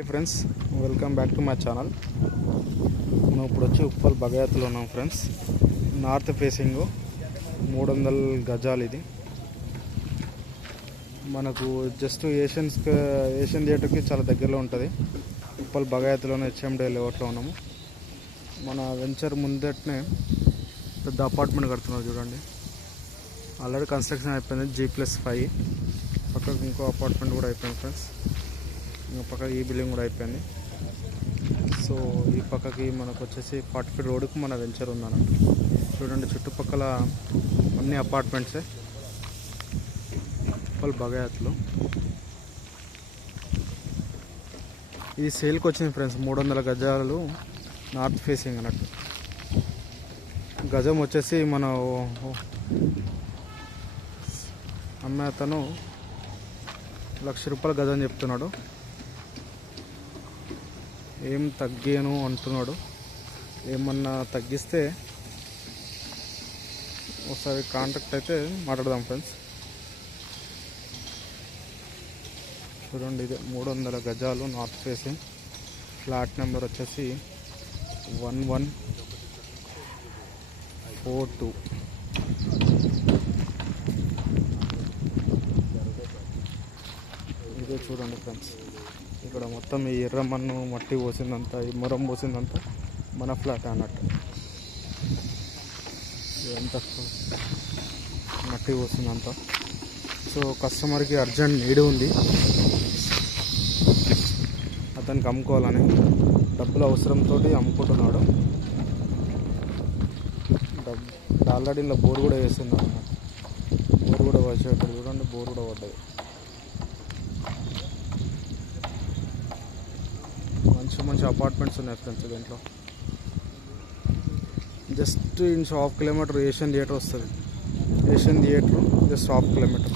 Hi friends, welcome back to my channel. మనం ఇప్పుడు వచ్చి ఉప్పల్ బగాయత్లో ఉన్నాం ఫ్రెండ్స్. నార్త్ ఫేసింగ్ 300 గజాలు. ఇది మనకు జస్ట్ ఏషియన్ థియేటర్కి చాలా దగ్గరలో ఉంటుంది. ఉప్పల్ బగాయత్లోనే హెచ్ఎండి లేఅవుట్లో ఉన్నాము. మన వెంచర్ ముందటనే పెద్ద అపార్ట్మెంట్ కడుతున్నారు చూడండి. ఆల్రెడీ కన్స్ట్రక్షన్ అయిపోయింది. G+5 పక్కకు ఇంకో అపార్ట్మెంట్ కూడా అయిపోయింది ఫ్రెండ్స్. ఇంకా పక్కకి ఈ బిల్డింగ్ కూడా అయిపోయింది. సో ఈ పక్కకి మనకు వచ్చేసి 40 ఫీట్ రోడ్డుకు మన వెంచర్ ఉందన్నట్టు. చూడండి, చుట్టుపక్కల అన్ని అపార్ట్మెంట్సే ఉప్పల్ బగాయత్లో. ఇది సేల్కి వచ్చింది ఫ్రెండ్స్. 300 గజాలు నార్త్ ఫేసింగ్ అన్నట్టు. గజం వచ్చేసి మన అమ్మే అతను ₹1,00,000 గజం చెప్తున్నాడు. ఏం తగ్గాను అంటున్నాడు. ఏమన్నా తగ్గిస్తే ఒకసారి కాంటాక్ట్ అయితే మాట్లాడదాం ఫ్రెండ్స్. చూడండి, ఇదే 300 గజాలు నార్త్ ఫేసింగ్. ఫ్లాట్ నెంబర్ వచ్చేసి 1142. ఇదే చూడండి ఫ్రెండ్స్. ఇక్కడ మొత్తం ఈ ఎర్రమన్ను మట్టి పోసిందంతా, ఈ మొరం పోసిందంతా మన ఫ్లాట్ అన్నట్టు. ఇదంతా మట్టి పోసిందంతా. సో కస్టమర్కి అర్జెంట్ నీడ్ ఉంది, అతనికి అమ్ముకోవాలని డబ్బుల అవసరంతో అమ్ముకుంటున్నాడు. ఆల్రెడీ ఇలా బోర్ కూడా వేసింది అన్నమాట. బోర్ కూడా వచ్చేటప్పుడు చూడండి, బోర్ కూడా పడ్డది. మంచి అపార్ట్మెంట్స్ ఉన్నాయి ఫ్రెండ్స్ దీంట్లో. Just in ½ kilometre Asian theatre వస్తుంది. ఏషియన్ థియేటర్ జస్ట్ ½ కిలోమీటర్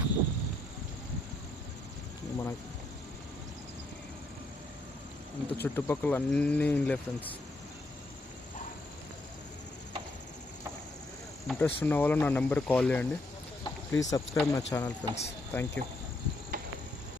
మనకి. ఇంత చుట్టుపక్కల అన్నీ ఇండ్లే ఫ్రెండ్స్. ఇంట్రెస్ట్ ఉన్న వాళ్ళు నా నెంబర్కి కాల్ చేయండి. Please subscribe my channel friends. Thank you.